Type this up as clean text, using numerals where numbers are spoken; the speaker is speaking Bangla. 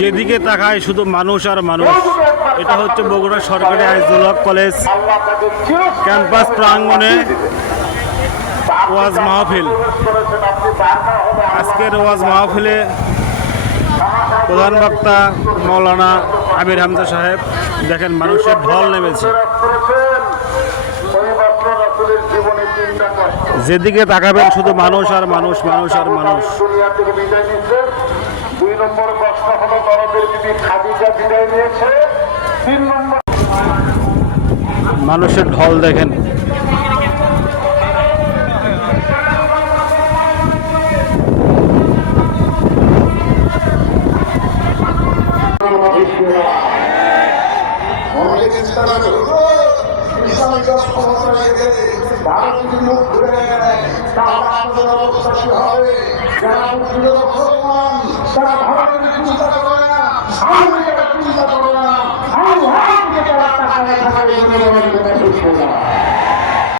যেদিকে তাকায় শুধু মানুষ আর মানুষ। এটা হচ্ছে বগুড়া সরকারি আইজুল হক কলেজ ক্যাম্পাস প্রাঙ্গণে ওয়াজ মাহফিল। আজকের ওয়াজ মাহফিলে প্রধান বক্তা মৌলানা আমির হামজা সাহেব। দেখেন মানুষের ঢল নেমেছে, যেদিকে তাকাবেন শুধু মানুষ আর মানুষ, মানুষ আর মানুষ। দুই নম্বর প্রশ্ন হলো দরদের বিবি খাদিজা বিদায় নিয়েছে। 3 নম্বর মানুষের ঢল দেখেন। তারা